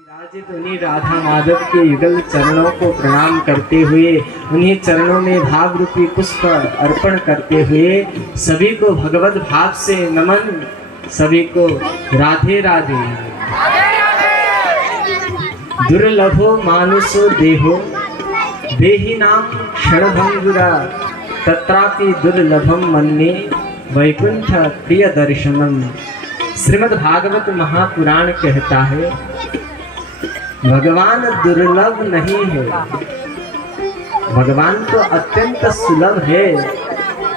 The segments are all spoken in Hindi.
विराजित उन्हीं राधा माधव के युगल चरणों को प्रणाम करते हुए, उन्हीं चरणों में भाव रूपी पुष्प अर्पण करते हुए सभी को भगवत भाव से नमन, सभी को राधे राधे। दुर्लभो मानुषो देहो देहि नाम क्षणभंगुरा तत्रापि दुर्लभम मन्ये वैकुंठ प्रिय दर्शनम। श्रीमद् भागवत महापुराण कहता है भगवान दुर्लभ नहीं है, भगवान तो अत्यंत सुलभ है,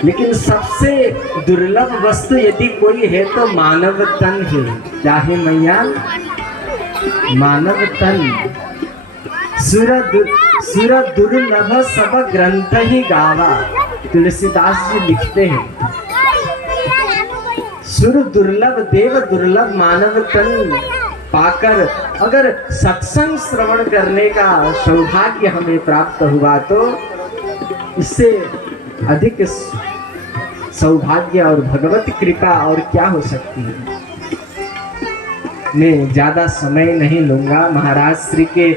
लेकिन सबसे दुर्लभ वस्तु यदि कोई है तो मानव तन है। क्या है मैया? मानव तन। सुर दुर्लभ सब ग्रंथ ही गावा, तुलसीदास जी लिखते हैं। सुर दुर्लभ देव दुर्लभ मानव तन पाकर अगर सत्संग श्रवण करने का सौभाग्य हमें प्राप्त हुआ तो इससे अधिक सौभाग्य और भगवत कृपा और क्या हो सकती है। मैं ज्यादा समय नहीं लूंगा। महाराज श्री के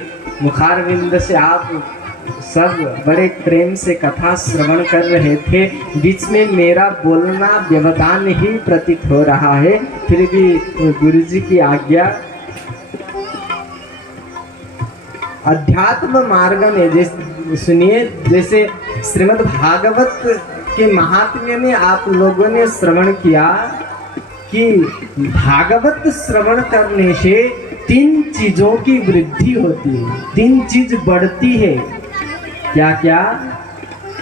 मुखारविंद से आप सब बड़े प्रेम से कथा श्रवण कर रहे थे, बीच में मेरा बोलना व्यवधान ही प्रतीत हो रहा है, फिर भी गुरुजी की आज्ञा। अध्यात्म मार्ग में सुनिए, जैसे श्रीमद् भागवत के महात्म्य में आप लोगों ने श्रवण किया कि भागवत श्रवण करने से 3 चीजों की वृद्धि होती है, 3 चीज बढ़ती है। क्या क्या?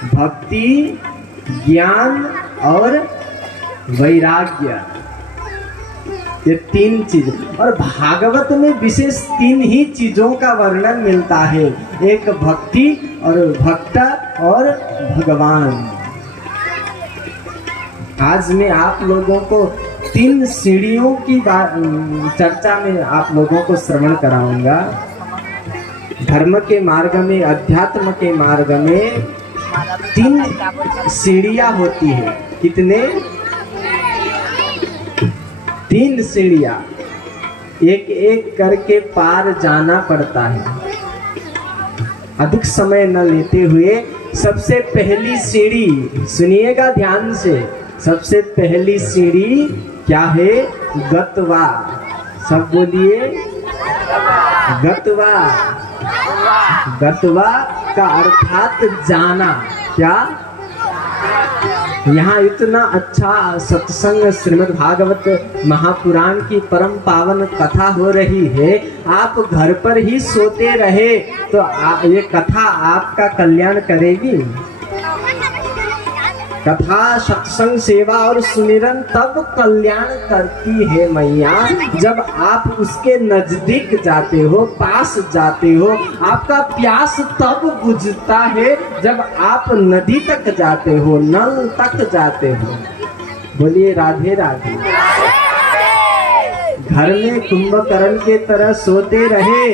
भक्ति, ज्ञान और वैराग्य, ये 3 चीज। और भागवत में विशेष 3 ही चीजों का वर्णन मिलता है, एक भक्ति और भक्त और भगवान। आज मैं आप लोगों को 3 सीढ़ियों की चर्चा में आप लोगों को श्रवण कराऊंगा। धर्म के मार्ग में, अध्यात्म के मार्ग में 3 सीढ़ियां होती है। कितने? 3 सीढ़ियां, एक एक करके पार जाना पड़ता है। अधिक समय न लेते हुए सबसे पहली सीढ़ी सुनिएगा ध्यान से। सबसे पहली सीढ़ी क्या है? गत्वा। सब बोलिए गत्वा। गत्वा का अर्थात जाना। क्या? यहाँ इतना अच्छा सत्संग श्रीमद् भागवत महापुराण की परम पावन कथा हो रही है, आप घर पर ही सोते रहे तो ये कथा आपका कल्याण करेगी। कथा, सत्संग, सेवा और सुमिरन तब कल्याण करती है मैया जब आप उसके नजदीक जाते हो, पास जाते हो। आपका प्यास तब बुझता है जब आप नदी तक जाते हो, नल तक जाते हो। बोलिए राधे राधे। घर में कुंभकर्ण के तरह सोते रहे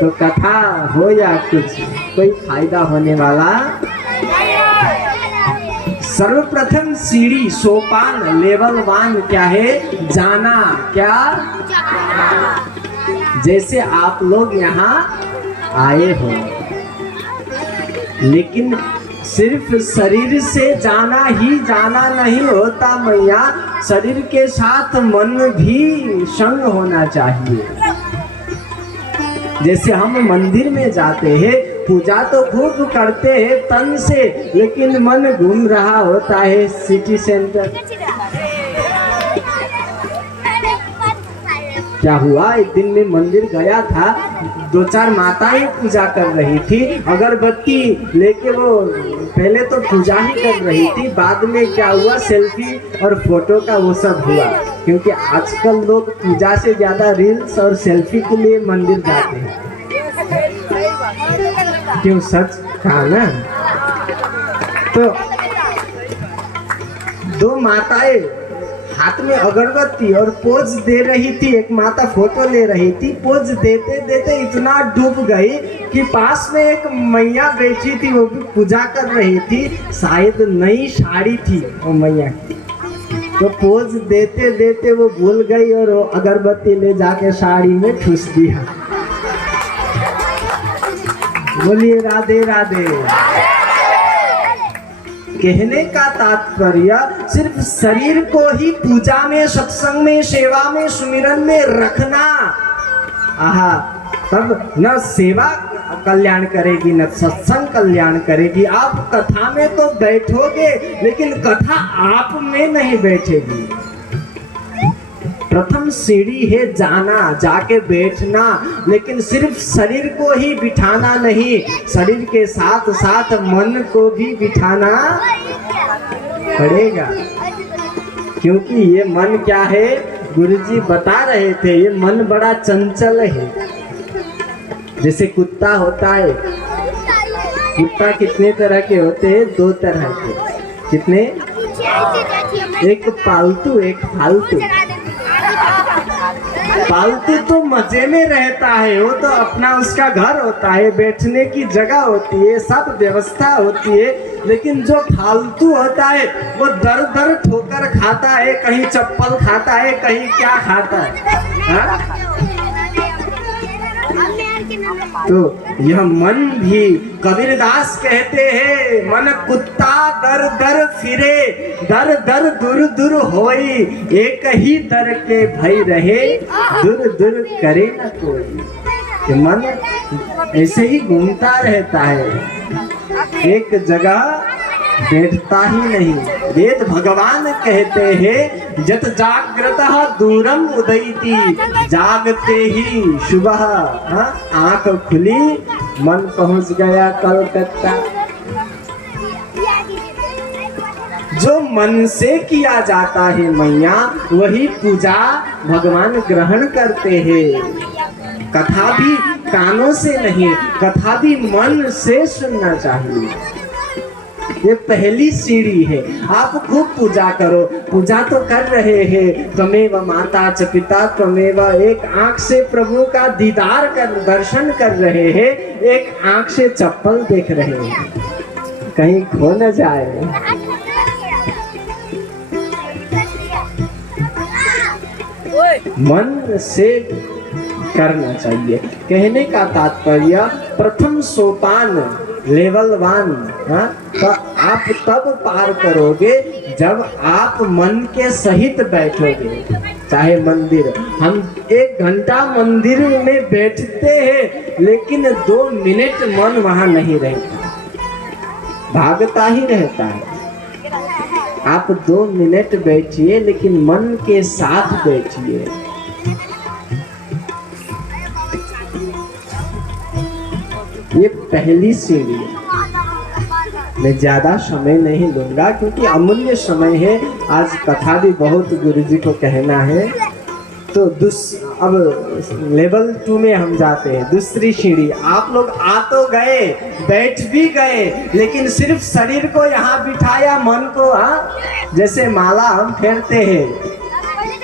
तो कथा हो या कुछ, कोई फायदा होने वाला। सर्वप्रथम सीढ़ी, सोपान, लेवल 1 क्या है? जाना। क्या? जैसे आप लोग यहाँ आए हो, लेकिन सिर्फ शरीर से जाना ही जाना नहीं होता मैया, शरीर के साथ मन भी संग होना चाहिए। जैसे हम मंदिर में जाते हैं, पूजा तो खूब करते हैं तन से, लेकिन मन घूम रहा होता है सिटी सेंटर। क्या हुआ? एक दिन में मंदिर गया था, 2-4 माताएं पूजा कर रही थी, अगरबत्ती लेके वो पहले तो पूजा ही कर रही थी, बाद में क्या हुआ? सेल्फी और फोटो का वो सब हुआ। क्योंकि आजकल लोग पूजा से ज्यादा रील्स और सेल्फी के लिए मंदिर जाते हैं। क्यों? सच कहा ना। तो 2 माताएं हाथ में अगरबत्ती और पोज दे रही थी। एक माता फोटो ले रही थी, पोज देते देते इतना डूब गई कि पास में एक मैया बैठी थी, वो भी पूजा कर रही थी, शायद नई साड़ी थी वो मैया की। तो पोज देते देते वो भूल गई और वो अगरबत्ती ले जाके साड़ी में ठूस दिया। बोलिए राधे राधे। कहने का तात्पर्य सिर्फ शरीर को ही पूजा में, सत्संग में, सेवा में, सुमिरन में रखना, आहा, तब न सेवा कल्याण करेगी न सत्संग कल्याण करेगी। आप कथा में तो बैठोगे लेकिन कथा आप में नहीं बैठेगी। प्रथम सीढ़ी है जाना, जाके बैठना, लेकिन सिर्फ शरीर को ही बिठाना नहीं, शरीर के साथ साथ मन को भी बिठाना पड़ेगा। क्योंकि ये मन क्या है, गुरुजी बता रहे थे, ये मन बड़ा चंचल है। जैसे कुत्ता होता है, कुत्ता कितने तरह के होते हैं? 2 तरह के। कितने? एक पालतू, एक फालतू। पालतू तो मजे में रहता है, वो तो अपना उसका घर होता है, बैठने की जगह होती है, सब व्यवस्था होती है। लेकिन जो फालतू होता है वो दर दर ठोकर खाता है, कहीं चप्पल खाता है, कहीं क्या खाता है, हा? तो यह मन भी कबीरदास कहते हैं, मन कुत्ता दर दर फिरे, दर दर दूर दूर होई, एक ही दर के भई रहे, दूर दूर करे न कोई। ये मन ऐसे ही घूमता रहता है, एक जगह बैठता ही नहीं। वेद भगवान कहते हैं, जत जाग्रतः दूरम उदयति, जागते ही सुबह आंख खुली, मन पहुंच गया कलकत्ता। जो मन से किया जाता है मैया, वही पूजा भगवान ग्रहण करते हैं। कथा भी कानों से नहीं, कथा भी मन से सुनना चाहिए। ये पहली सीढ़ी है। आप खूब पूजा करो, पूजा तो कर रहे हैं, त्वमेव माता च पिता त्वमेव, एक आंख से प्रभु का दीदार कर, दर्शन कर रहे हैं, एक आंख से चप्पल देख रहे हैं, कहीं खो न जाए। मन से करना चाहिए। कहने का तात्पर्य प्रथम सोपान, लेवल 1, तो आप तब पार करोगे जब आप मन के सहित बैठोगे। चाहे मंदिर, हम 1 घंटा मंदिर में बैठते हैं लेकिन 2 मिनट मन वहां नहीं रहता, भागता ही रहता है। आप 2 मिनट बैठिए लेकिन मन के साथ बैठिए। ये पहली सीढ़ी है। मैं ज्यादा समय नहीं लूंगा क्योंकि अमूल्य समय है, आज कथा भी बहुत गुरुजी को कहना है। तो अब लेवल 2 में हम जाते हैं। दूसरी सीढ़ी, आप लोग आ तो गए, बैठ भी गए, लेकिन सिर्फ शरीर को यहाँ बिठाया, मन को, जैसे माला हम फेरते हैं,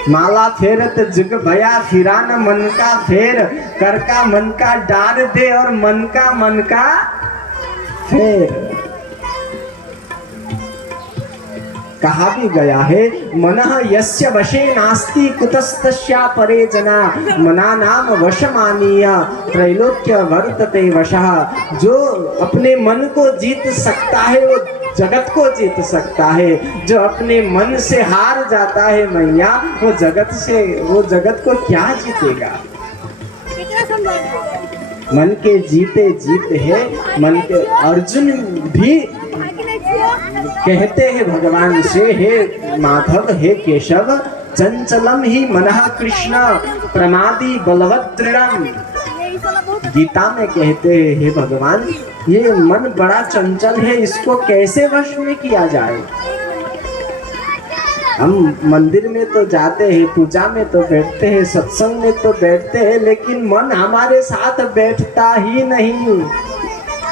माला फेरत जुग भया फिरा न मन का फेर, कर का मन का डार दे और मन का फेर। कहा भी गया है, मनः यस्य वशे नास्ति कुतस्तस्या परे जना, मना नाम वशमानीय त्रैलोक्य वर्तते वशः। जो अपने मन को जीत सकता है वो जगत को जीत सकता है, जो अपने मन से हार जाता है मैया, वो जगत को क्या जीतेगा। मन के जीते जीत है, मन के अर्जुन भी कहते हैं भगवान से, हे माधव, हे केशव, चंचलम ही मनः कृष्ण प्रमादी बलवत् दृढ़म। गीता में कहते हैं, हे भगवान, ये मन बड़ा चंचल है, इसको कैसे वश में किया जाए। हम मंदिर में तो जाते हैं, पूजा में तो बैठते हैं, सत्संग में तो बैठते हैं, लेकिन मन हमारे साथ बैठता ही नहीं।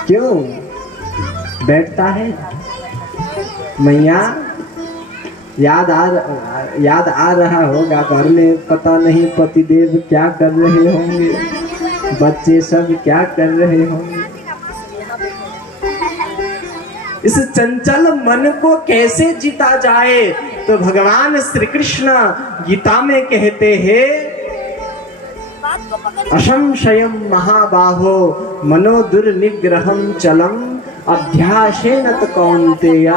क्यों बैठता है मैया? याद आ रहा होगा, घर में पता नहीं पतिदेव क्या कर रहे होंगे, बच्चे सब क्या कर रहे होंगे। इस चंचल मन को कैसे जीता जाए? तो भगवान श्री कृष्ण गीता में कहते हैं, असंशयम महाबाहो मनोदुर्निग्रहम चलम अध्यासेन त कौन्तेय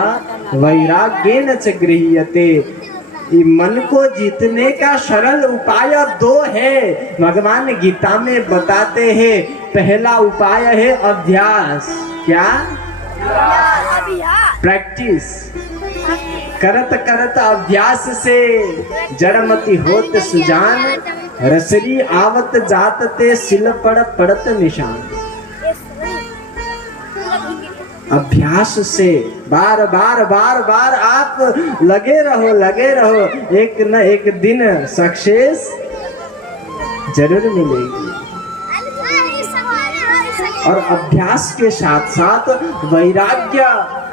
वैराग्येन च गृह्यते। मन को जीतने का सरल उपाय दो है, भगवान गीता में बताते हैं। पहला उपाय है अभ्यास। क्या? प्रैक्टिस। करत करत अभ्यास से जड़मति होत सुजान, रसरी आवत जात ते सिल पड़ पड़त निशान। अभ्यास से बार बार बार बार आप लगे रहो, एक न एक दिन सक्सेस जरूर मिलेगी। और अभ्यास के साथ साथ वैराग्य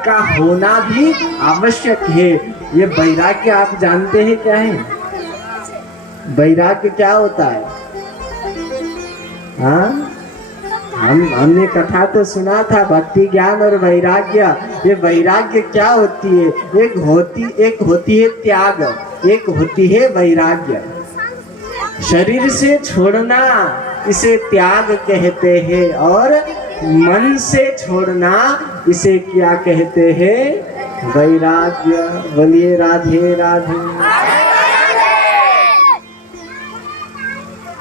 का होना भी आवश्यक है। ये वैराग्य आप जानते हैं क्या है? वैराग्य क्या होता है? हाँ, हमने कथा तो सुना था, भक्ति ज्ञान और वैराग्य। ये वैराग्य क्या होती है? एक होती है त्याग, एक होती है वैराग्य। शरीर से छोड़ना इसे त्याग कहते हैं, और मन से छोड़ना इसे क्या कहते हैं? वैराग्य। बोलिए राधे राधे।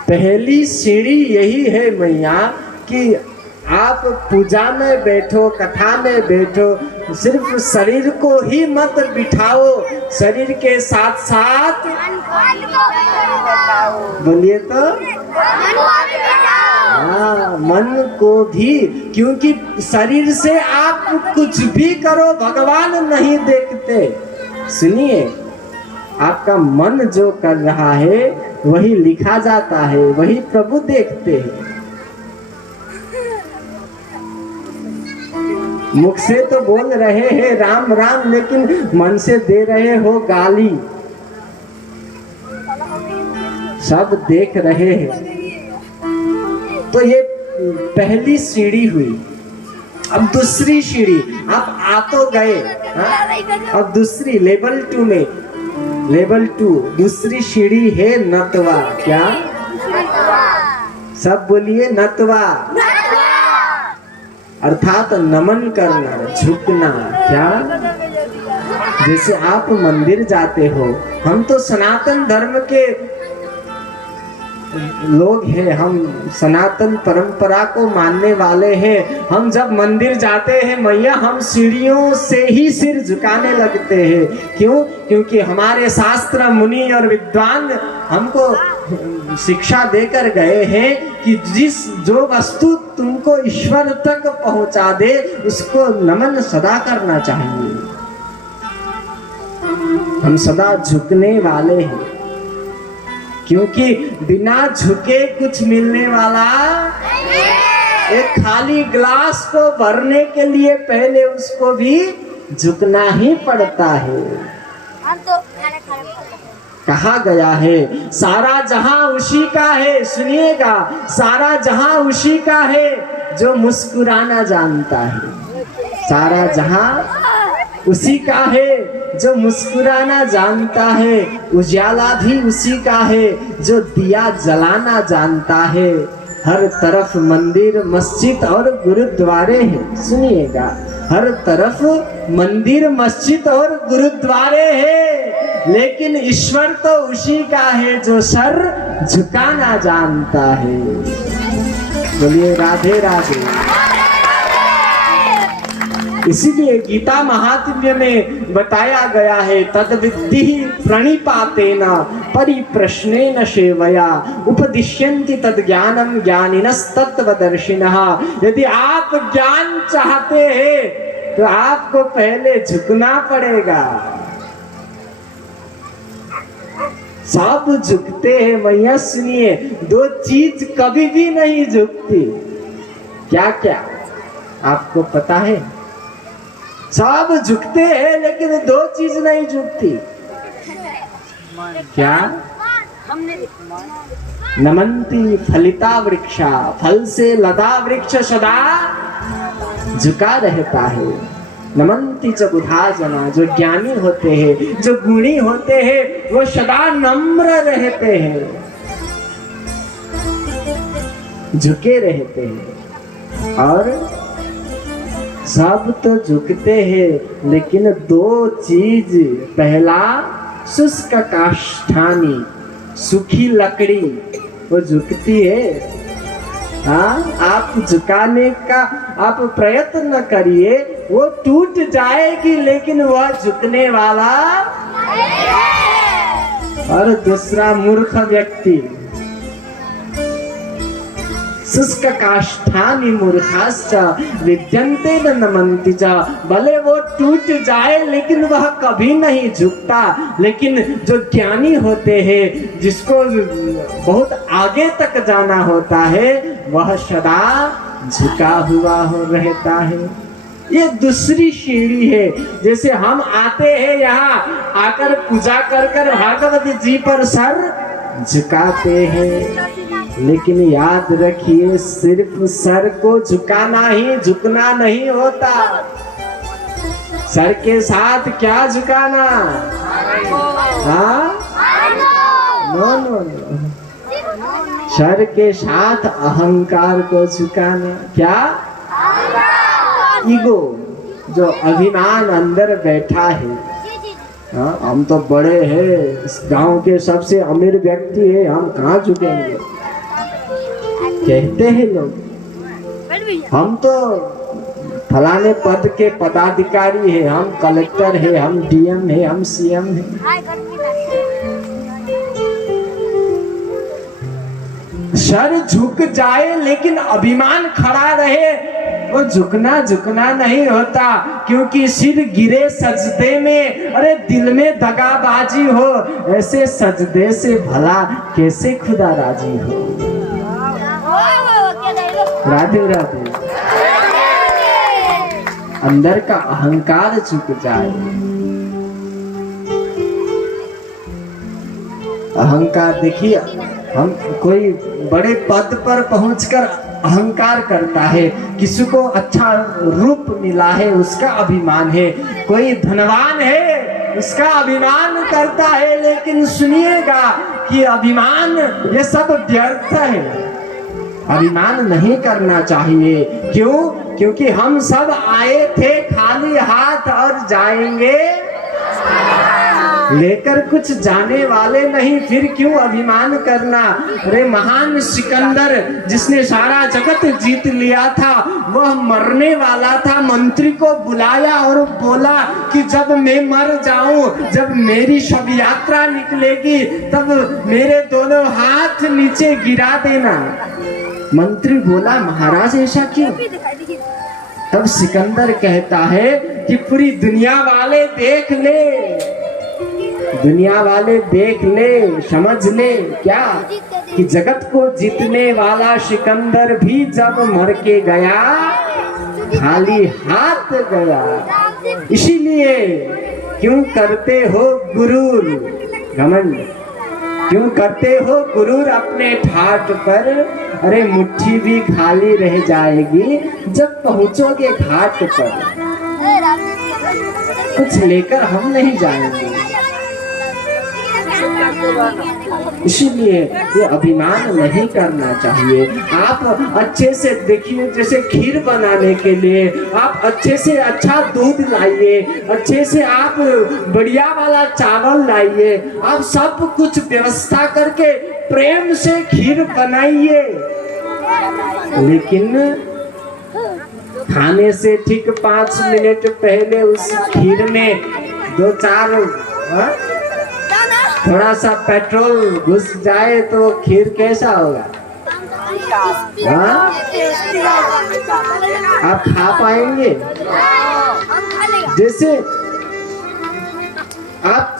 पहली सीढ़ी यही है मैया कि आप पूजा में बैठो, कथा में बैठो, सिर्फ शरीर को ही मत बिठाओ, शरीर के साथ साथ बोलिए तो हाँ, मन को भी। क्योंकि शरीर से आप कुछ भी करो भगवान नहीं देखते। सुनिए, आपका मन जो कर रहा है वही लिखा जाता है, वही प्रभु देखते हैं। मुख से तो बोल रहे हैं राम राम, लेकिन मन से दे रहे हो गाली। सब देख रहे हैं। तो ये पहली सीढ़ी हुई। अब दूसरी सीढ़ी, आप आ तो गए, अब दूसरी लेवल 2 में, लेवल 2 दूसरी सीढ़ी है नत्वा। क्या? सब बोलिए नत्वा, अर्थात नमन करना, झुकना। क्या? जैसे आप मंदिर जाते हो, हम तो सनातन धर्म के लोग हैं, हम सनातन परंपरा को मानने वाले हैं। हम जब मंदिर जाते हैं मैया, हम सीढ़ियों से ही सिर झुकाने लगते हैं। क्यों? क्योंकि हमारे शास्त्र मुनि और विद्वान हमको शिक्षा देकर गए हैं कि जो वस्तु तुमको ईश्वर तक पहुंचा दे उसको नमन सदा करना चाहिए। हम सदा झुकने वाले हैं, क्योंकि बिना झुके कुछ मिलने वाला। एक खाली ग्लास को भरने के लिए पहले उसको भी झुकना ही पड़ता है। कहा गया है सारा जहां उसी का है। सुनिएगा, सारा जहां उसी का है जो मुस्कुराना जानता है। सारा जहां उसी का है जो मुस्कुराना जानता है। उजाला भी उसी का है जो दिया जलाना जानता है। हर तरफ मंदिर, मस्जिद और गुरुद्वारे हैं। सुनिएगा, हर तरफ मंदिर, मस्जिद और गुरुद्वारे हैं, लेकिन ईश्वर तो उसी का है जो सर झुकाना जानता है। बोलिए राधे राधे। इसीलिए गीता महात्म्य में बताया गया है, तद्विद्धि प्रणिपातेन परिप्रश्नेन सेवया उपदिश्यन्ति तद्ज्ञानम ज्ञानिनस्तत्त्वदर्शिनः। यदि आप ज्ञान चाहते हैं तो आपको पहले झुकना पड़ेगा। सब झुकते हैं मैया। सुनिए, दो चीज कभी भी नहीं झुकती। क्या क्या आपको पता है? सब झुकते हैं लेकिन दो चीज नहीं झुकती। क्या? नमन्ति फलिता वृक्षा, फल से लदा वृक्ष सदा झुका रहता है। नमन्ति च बुधा जना, जो ज्ञानी होते हैं, जो गुणी होते हैं, वो सदा नम्र रहते हैं। झुके रहते हैं। और सब तो झुकते हैं, लेकिन दो चीज, पहला शुष्क काष्ठानी, सूखी लकड़ी वो झुकती है। हाँ, आप झुकाने का आप प्रयत्न करिए, वो टूट जाएगी, लेकिन वह झुकने वाला। और दूसरा मूर्ख व्यक्ति, शुष्क काष्ठानि मूर्खाश्च विद्यन्ते न नमन्ति च, भले वो टूट जाए लेकिन वह कभी नहीं झुकता। लेकिन जो ज्ञानी होते हैं, जिसको बहुत आगे तक जाना होता है, वह सदा झुका हुआ हो रहता है। ये दूसरी सीढ़ी है। जैसे हम आते हैं यहाँ, आकर पूजा कर कर भागवत जी पर सर झुकाते हैं, लेकिन याद रखिए, सिर्फ सर को झुकाना ही झुकना नहीं होता। सर के साथ क्या झुकाना? हाँ, नो नो नो, सर के साथ अहंकार को झुकाना। क्या? ईगो, जो अभिमान अंदर बैठा है। हाँ, हम तो बड़े हैं, इस गांव के सबसे अमीर व्यक्ति है, हम कहाँ झुकेंगे, कहते हैं लोग। हम तो फलाने पद के पदाधिकारी है, हम कलेक्टर है, हम डीएम है, हम सीएम है। सर झुक जाए लेकिन अभिमान खड़ा रहे, वो झुकना नहीं होता। क्योंकि सिर गिरे सजदे में, अरे दिल में दगाबाजी हो, ऐसे सजदे से भला कैसे खुदा राजी हो। राधे राधे। अंदर का अहंकार झुक जाए। अहंकार देखिए, हम कोई बड़े पद पर पहुंचकर अहंकार करता है, किसी को अच्छा रूप मिला है उसका अभिमान है, कोई धनवान है उसका अभिमान करता है। लेकिन सुनिएगा कि अभिमान ये सब व्यर्थ है, अभिमान नहीं करना चाहिए। क्यों? क्योंकि हम सब आए थे खाली हाथ और जाएंगे लेकर कुछ जाने वाले नहीं, फिर क्यों अभिमान करना। अरे महान सिकंदर, जिसने सारा जगत जीत लिया था, वह मरने वाला था, मंत्री को बुलाया और बोला कि जब मैं मर जाऊं, जब मेरी शव यात्रा निकलेगी, तब मेरे दोनों हाथ नीचे गिरा देना। मंत्री बोला, महाराज ऐसा क्यों? तब सिकंदर कहता है कि पूरी दुनिया वाले देख ले, दुनिया वाले देख ले, समझ ले क्या, कि जगत को जीतने वाला सिकंदर भी जब मर के गया खाली हाथ गया। इसीलिए क्यों करते हो गुरूर घमंड, क्यों करते हो गुरूर अपने ठाट पर। अरे मुट्ठी भी खाली रह जाएगी जब पहुंचोगे घाट पर, कुछ लेकर हम नहीं जाएंगे। इसीलिए ये अभिमान नहीं करना चाहिए। आप अच्छे से देखिए, जैसे खीर बनाने के लिए आप अच्छे से अच्छा दूध लाइए, अच्छे से आप बढ़िया वाला चावल लाइए, आप सब कुछ व्यवस्था करके प्रेम से खीर बनाइए। लेकिन खाने से ठीक 5 मिनट पहले उस खीर में 2-4 थोड़ा सा पेट्रोल घुस जाए तो खीर कैसा होगा? हाँ? आप खा पाएंगे? जैसे आप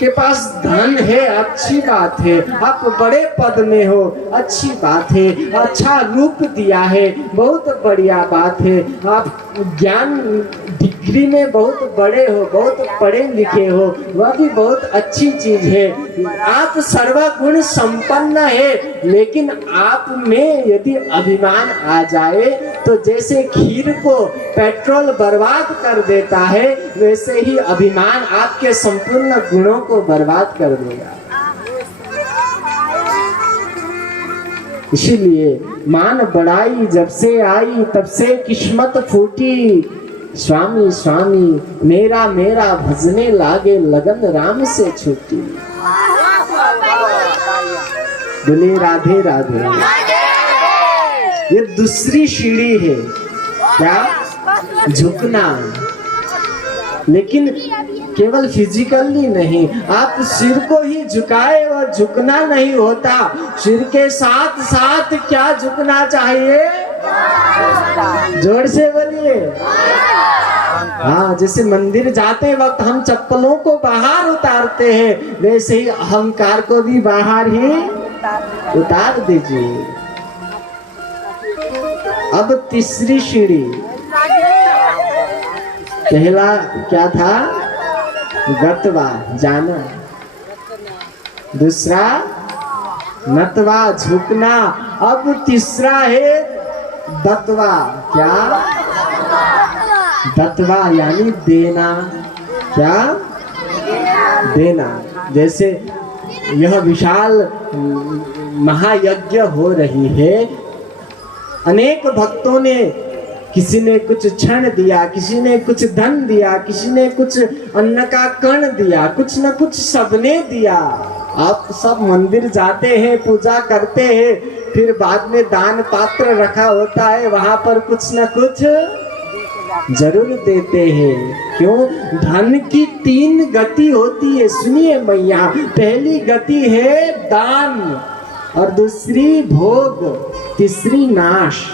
के पास धन है, अच्छी बात है, आप बड़े पद में हो, अच्छी बात है, अच्छा रूप दिया है, बहुत बढ़िया बात है, आप ज्ञान डिग्री में बहुत बड़े हो, बहुत पढ़े लिखे हो, वह भी बहुत अच्छी चीज है, आप सर्वगुण संपन्न है। लेकिन आप में यदि अभिमान आ जाए तो जैसे खीर को पेट्रोल बर्बाद कर देता है, वैसे ही अभिमान आपके संपूर्ण गुणों को बर्बाद कर देगा। इसीलिए मान बढ़ाई जब से आई तब से किस्मत फूटी। स्वामी स्वामी मेरा मेरा भजने लागे लगन राम से छूटी। बोले राधे राधे। ये दूसरी सीढ़ी है, क्या? झुकना। लेकिन केवल फिजिकली नहीं, आप सिर को ही झुकाए और झुकना नहीं होता, सिर के साथ साथ क्या झुकना चाहिए? जोर से बोलिए। हाँ, जैसे मंदिर जाते वक्त हम चप्पलों को बाहर उतारते हैं, वैसे ही अहंकार को भी बाहर ही उतार दीजिए। अब तीसरी सीढ़ी, पहला क्या था? गतवा, जाना। दूसरा नतवा, झुकना। अब तीसरा है दत्वा। क्या? दत्वा यानी देना। क्या? देना। जैसे यह विशाल महायज्ञ हो रही है, अनेक भक्तों ने, किसी ने कुछ क्षण दिया, किसी ने कुछ धन दिया, किसी ने कुछ अन्न का कण दिया, कुछ न कुछ सबने दिया। आप सब मंदिर जाते हैं, पूजा करते हैं, फिर बाद में दान पात्र रखा होता है, वहां पर कुछ न कुछ जरूर देते हैं। क्यों? धन की 3 गति होती है। सुनिए मैया, पहली गति है दान, और दूसरी भोग, तीसरी नाश।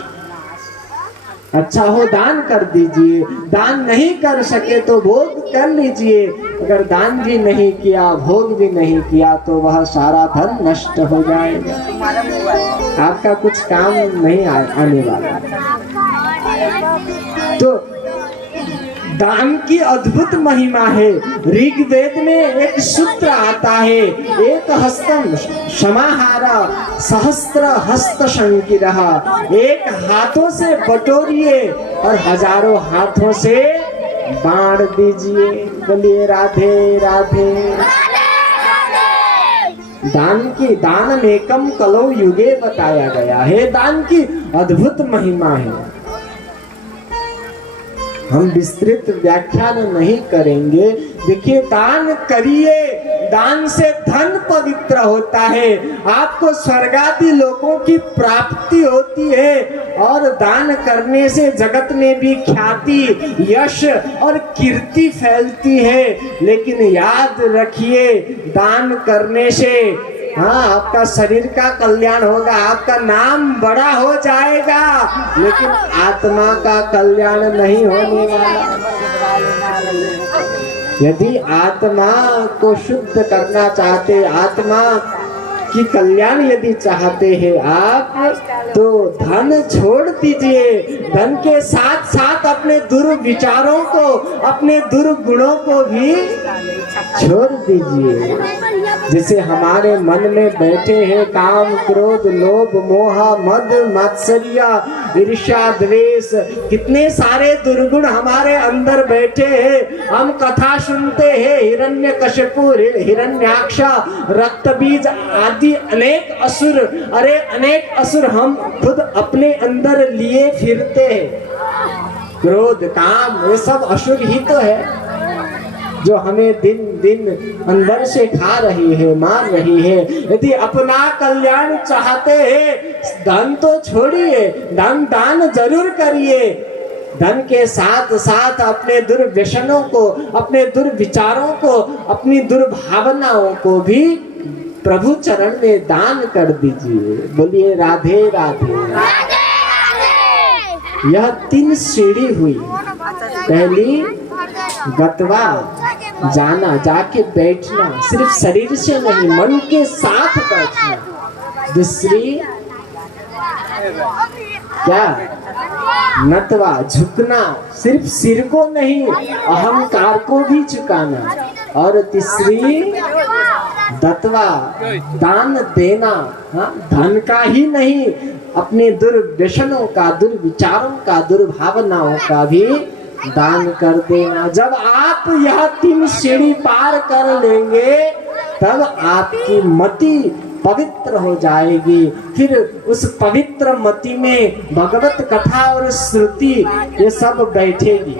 अच्छा हो दान कर दीजिए, दान नहीं कर सके तो भोग कर लीजिए। अगर दान भी नहीं किया, भोग भी नहीं किया, तो वह सारा धन नष्ट हो जाएगा, आपका कुछ काम नहीं आने वाला। तो दान की अद्भुत महिमा है। ऋग्वेद में एक सूत्र आता है, एक हस्तम समाहारा सहस्त्र हस्त शंकिरः। एक हाथों से बटोरिए और हजारों हाथों से बांट दीजिए। बोलिए राधे राधे। दान में कम कलो युगे बताया गया है, दान की अद्भुत महिमा है। हम विस्तृत व्याख्यान नहीं करेंगे। देखिए, दान करिए, दान से धन पवित्र होता है, आपको स्वर्गादि लोकों की प्राप्ति होती है, और दान करने से जगत में भी ख्याति, यश और कीर्ति फैलती है। लेकिन याद रखिए, दान करने से हाँ, आपका शरीर का कल्याण होगा, आपका नाम बड़ा हो जाएगा, लेकिन आत्मा का कल्याण नहीं होने वाला। यदि आत्मा को शुद्ध करना चाहते, आत्मा की कल्याण यदि चाहते हैं आप, तो धन छोड़ दीजिए। धन के साथ साथ अपने दुर्विचारों को, अपने दुर्गुणों को भी छोड़ दीजिए। जैसे हमारे मन में बैठे हैं काम, क्रोध, लोभ, मोह, मद, मात्सर्य, ईर्ष्या, द्वेष, कितने सारे दुर्गुण हमारे अंदर बैठे हैं। हम कथा सुनते हैं, हिरण्यकशिपु, हिरण्याक्ष, रक्तबीज आदि अनेक असुर, अरे अनेक असुर हम खुद अपने अंदर लिए फिरते हैं। क्रोध, काम, ये सब असुर ही तो है, जो हमें दिन दिन अंदर से खा रही है, मार रही है। यदि अपना कल्याण चाहते हैं, धन तो छोड़िए, दान जरूर करिए। धन के साथ साथ अपने दुर्व्यसनों को, अपने दुर्विचारों को, अपनी दुर्भावनाओं को भी प्रभु चरण में दान कर दीजिए। बोलिए राधे राधे। यह 3 सीढ़ी हुई। पहली गतवा, जाना, जाके बैठना, सिर्फ शरीर से नहीं, मन के साथ बैठना। दूसरी क्या? नतवा, झुकना, सिर्फ सिर को नहीं, अहंकार को भी झुकाना। और तीसरी दत्वा, दान देना, हाँ, धन का ही नहीं, अपने दुर्व्यसनों का, दुर्विचारों का, दुर्भावनाओं का भी दान कर देना। जब आप यह 3 सीढ़ी पार कर लेंगे, तब आपकी मति पवित्र हो जाएगी। फिर उस पवित्र मति में भगवत कथा और श्रुति ये सब बैठेगी।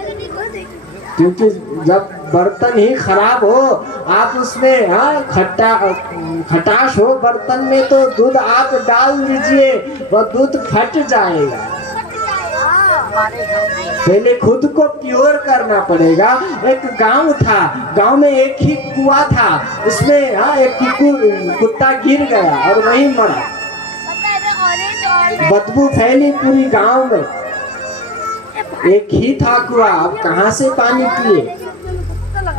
क्योंकि जब बर्तन ही खराब हो, आप उसमें खटाश हो बर्तन में, तो दूध आप डाल दीजिए, वह दूध फट जाएगा। पहले खुद को प्योर करना पड़ेगा। एक गांव था, गांव में एक ही कुआं था, उसमें एक कुत्ता गिर गया और वहीं मरा। बदबू फैली पूरी गांव में। एक ही था कुआं, अब कहां से पानी पिए।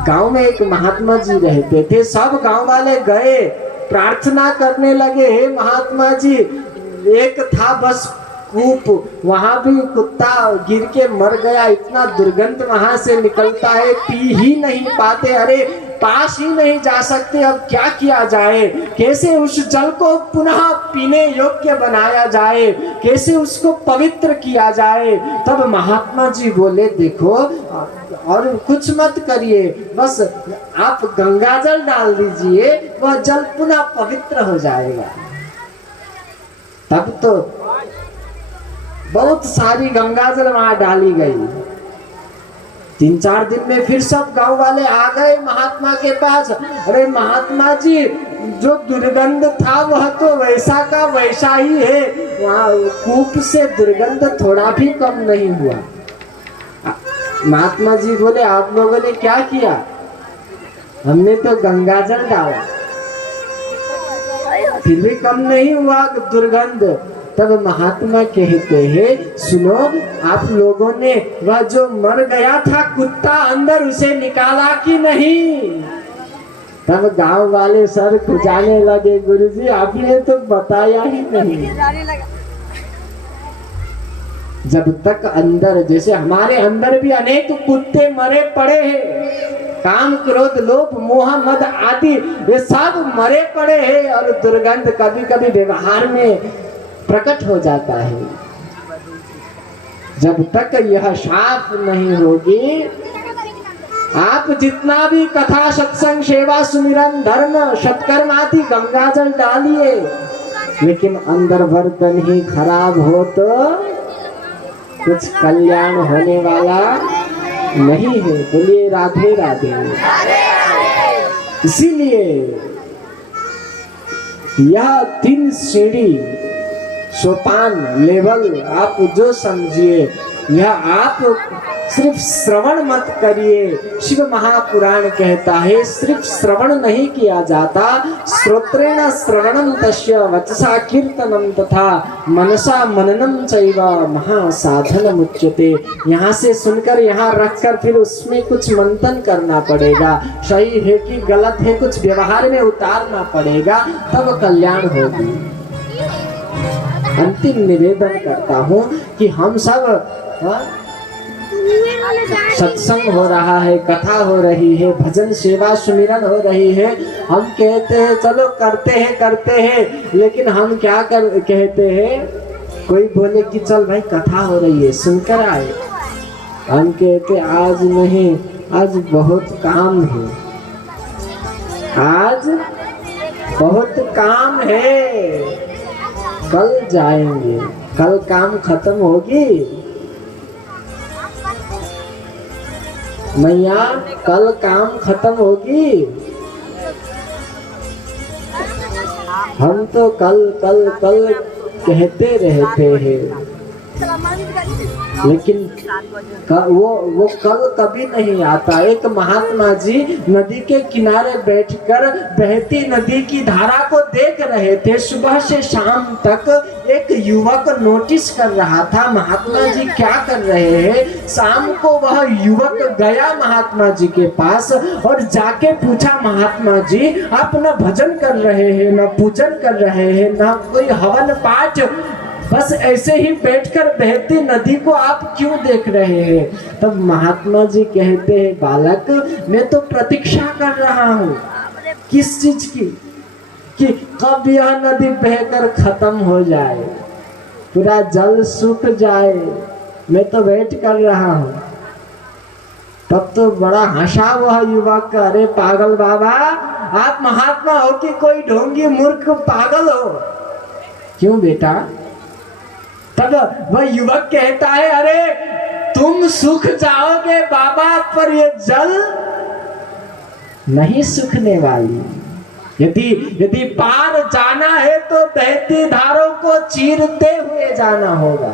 गांव में एक महात्मा जी रहते थे। सब गांव वाले गए, प्रार्थना करने लगे, हे महात्मा जी, एक था बस कूप, वहां भी कुत्ता गिर के मर गया, इतना दुर्गंध वहां से निकलता है, पी ही नहीं पाते, अरे पास ही नहीं जा सकते, अब क्या किया जाए, कैसे उस जल को पुनः पीने योग्य बनाया जाए, कैसे उसको पवित्र किया जाए। तब महात्मा जी बोले, देखो और कुछ मत करिए, बस आप गंगा जल डाल दीजिए, वह जल पुनः पवित्र हो जाएगा। तब तो बहुत सारी गंगा जल वहां डाली गई। 3-4 दिन में फिर सब गांव वाले आ गए महात्मा के पास। अरे महात्मा जी, जो दुर्गंध था वह तो वैसा का वैसा ही है, वहां कूप से दुर्गंध थोड़ा भी कम नहीं हुआ। महात्मा जी बोले, आप लोगों ने क्या किया? हमने तो गंगा जल डाला, फिर भी कम नहीं हुआ दुर्गंध। तब महात्मा कहते हैं, सुनो, आप लोगों ने वह जो मर गया था कुत्ता अंदर, उसे निकाला कि नहीं? तब गांव वाले सर खुजाने लगे, गुरुजी आपने तो बताया ही नहीं। जब तक अंदर, जैसे हमारे अंदर भी अनेक कुत्ते मरे पड़े हैं, काम क्रोध लोभ मोह मद आदि ये सब मरे पड़े हैं, और दुर्गंध कभी कभी व्यवहार में प्रकट हो जाता है। जब तक यह साफ नहीं होगी, आप जितना भी कथा सत्संग सेवा सुमिरन धर्म सत्कर्म आदि गंगा जल डालिए, लेकिन अंदर बर्तन ही खराब हो तो कुछ कल्याण होने वाला नहीं है। बोलिए राधे राधे। इसीलिए यह 3 सीढ़ी सोपान लेवल आप जो समझिए, यह आप सिर्फ श्रवण मत करिए। शिव महापुराण कहता है, सिर्फ श्रवण नहीं किया जाता, श्रोत्रेण श्रवणं तस्य वचसा कीर्तनम तथा मनसा मननम चैव महासाधनम उच्यते। यहाँ से सुनकर यहाँ रखकर फिर उसमें कुछ मंथन करना पड़ेगा, सही है कि गलत है कुछ व्यवहार में उतारना पड़ेगा, तब कल्याण होगी। अंतिम निवेदन करता हूँ कि हम सब सत्संग हो रहा है, कथा हो रही है, भजन सेवा सुमिरन हो रही है, हम कहते हैं चलो करते हैं, लेकिन हम क्या कहते हैं, कोई बोले कि चल भाई कथा हो रही है सुनकर आए, हम कहते आज नहीं, आज बहुत काम है, आज बहुत काम है, कल जाएंगे, कल काम खत्म होगी मैया, कल काम खत्म होगी। हम तो कल कल कल कहते रहते हैं, लेकिन वो कल कभी नहीं आता। एक महात्मा जी नदी के किनारे बैठकर बहती नदी की धारा को देख रहे थे। सुबह से शाम तक एक युवक नोटिस कर रहा था महात्मा जी क्या कर रहे हैं। शाम को वह युवक गया महात्मा जी के पास और जाके पूछा, महात्मा जी आप न भजन कर रहे हैं, न पूजन कर रहे हैं, न कोई हवन पाठ, बस ऐसे ही बैठकर बहती नदी को आप क्यों देख रहे हैं? तब महात्मा जी कहते हैं, बालक मैं तो प्रतीक्षा कर रहा हूँ। किस चीज की? कि कब यह नदी बहकर खत्म हो जाए, पूरा जल सूख जाए, मैं तो वेट कर रहा हूँ। तब तो बड़ा हंसा वह युवक, अरे पागल बाबा, आप महात्मा हो कि कोई ढोंगी मूर्ख पागल हो? क्यों बेटा? तब वह युवक कहता है, अरे तुम सुख चाहोगे बाबा, पर ये जल नहीं सूखने वाली। यदि पार जाना है तो बहती धारों को चीरते हुए जाना होगा।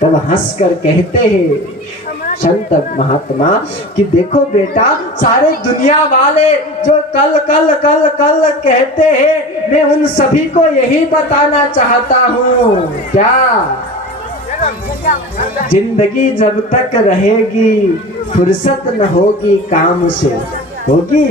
तब हंसकर कहते हैं संत महात्मा कि देखो बेटा, सारे दुनिया वाले जो कल कल कल कल कहते हैं, मैं उन सभी को यही बताना चाहता हूँ। क्या? जिंदगी जब तक रहेगी फुर्सत न होगी काम से। होगी?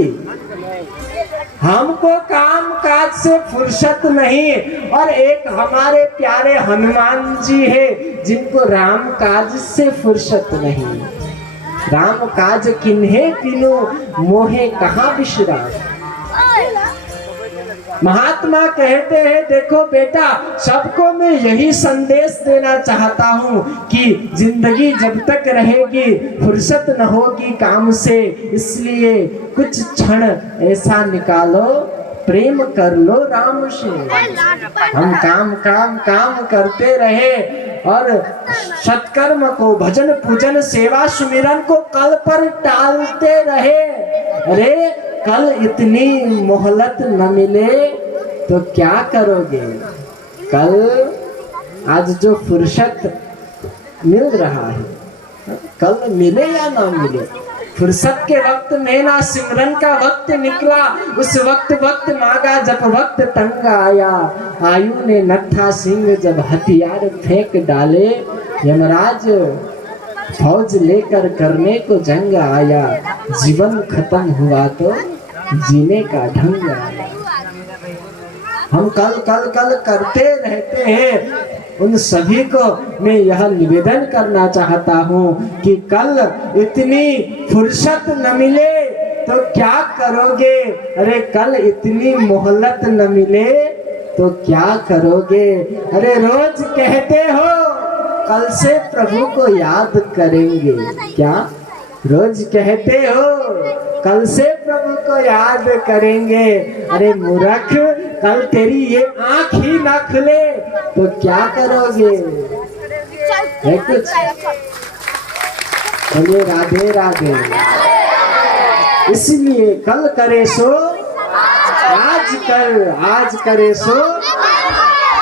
हमको काम काज से फुर्सत नहीं। और एक हमारे प्यारे हनुमान जी है जिनको राम काज से फुर्सत नहीं। राम काज किन्हे किनो मोहे कहाँ विश्राम। महात्मा कहते हैं, देखो बेटा, सबको मैं यही संदेश देना चाहता हूँ कि जिंदगी जब तक रहेगी फुर्सत न होगी काम से, इसलिए कुछ क्षण ऐसा निकालो, प्रेम कर लो राम से। हम काम काम काम करते रहे और सत्कर्म को, भजन पूजन सेवा सुमिरन को कल पर टालते रहे। अरे कल इतनी मोहलत न मिले तो क्या करोगे? कल आज जो फुर्सत मिल रहा है, कल मिले या ना मिले, फुर्सत के वक्त में ना सिमरन का वक्त निकला, उस वक्त मांगा जब वक्त तंग आया। आयु ने नत्था सिंह जब हथियार फेंक डाले, यमराज फौज लेकर करने को जंग आया। जीवन खत्म हुआ तो जीने का ढंग आया। हम कल कल कल करते रहते हैं। उन सभी को मैं यह निवेदन करना चाहता हूँ कि कल इतनी फुर्सत न मिले तो क्या करोगे? अरे कल इतनी मोहलत न मिले तो क्या करोगे? अरे रोज कहते हो कल से प्रभु को याद करेंगे। क्या? रोज कहते हो कल से प्रभु को याद करेंगे। अरे मूर्ख, कल तेरी ये आंख ही ना खुले तो क्या करोगे? है कुछ? बोलिए राधे राधे। इसलिए कल करे सो आज करे सो,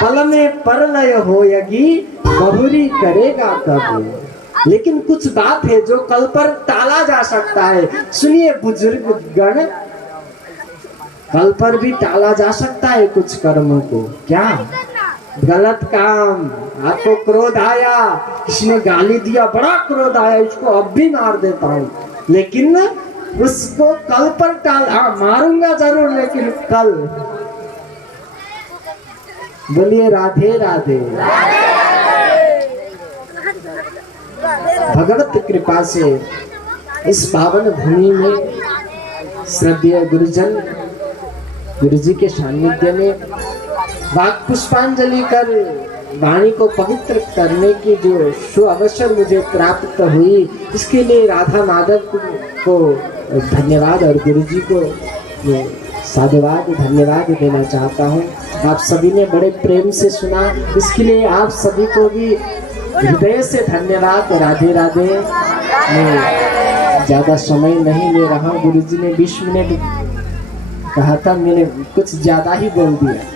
पल में परलय होयगी, बहुरी करेगा कब। लेकिन कुछ बात है जो कल पर टाला जा सकता है। सुनिए बुजुर्ग गण, कल पर भी टाला जा सकता है कुछ कर्मों को। क्या? गलत काम, आपको क्रोध आया, किसी ने गाली दिया, बड़ा क्रोध आया, इसको अब भी मार देता हूँ, लेकिन उसको कल पर टाल, हाँ मारूंगा जरूर लेकिन कल। बोलिए राधे राधे। भगवत कृपा से इस पावन भूमि में श्रद्धेय गुरुजन गुरु जी के सानिध्य में वाक पुष्पांजलि कर वाणी को पवित्र करने की जो शु अवसर मुझे प्राप्त हुई, इसके लिए राधा माधव को धन्यवाद और गुरु जी को साधुवाद धन्यवाद देना चाहता हूँ। आप सभी ने बड़े प्रेम से सुना, इसके लिए आप सभी को भी हृदय से धन्यवाद। राधे राधे। मैं ज़्यादा समय नहीं ले रहा हूँ, गुरुजी ने 20 मिनट कहा था, मैंने कुछ ज़्यादा ही बोल दिया।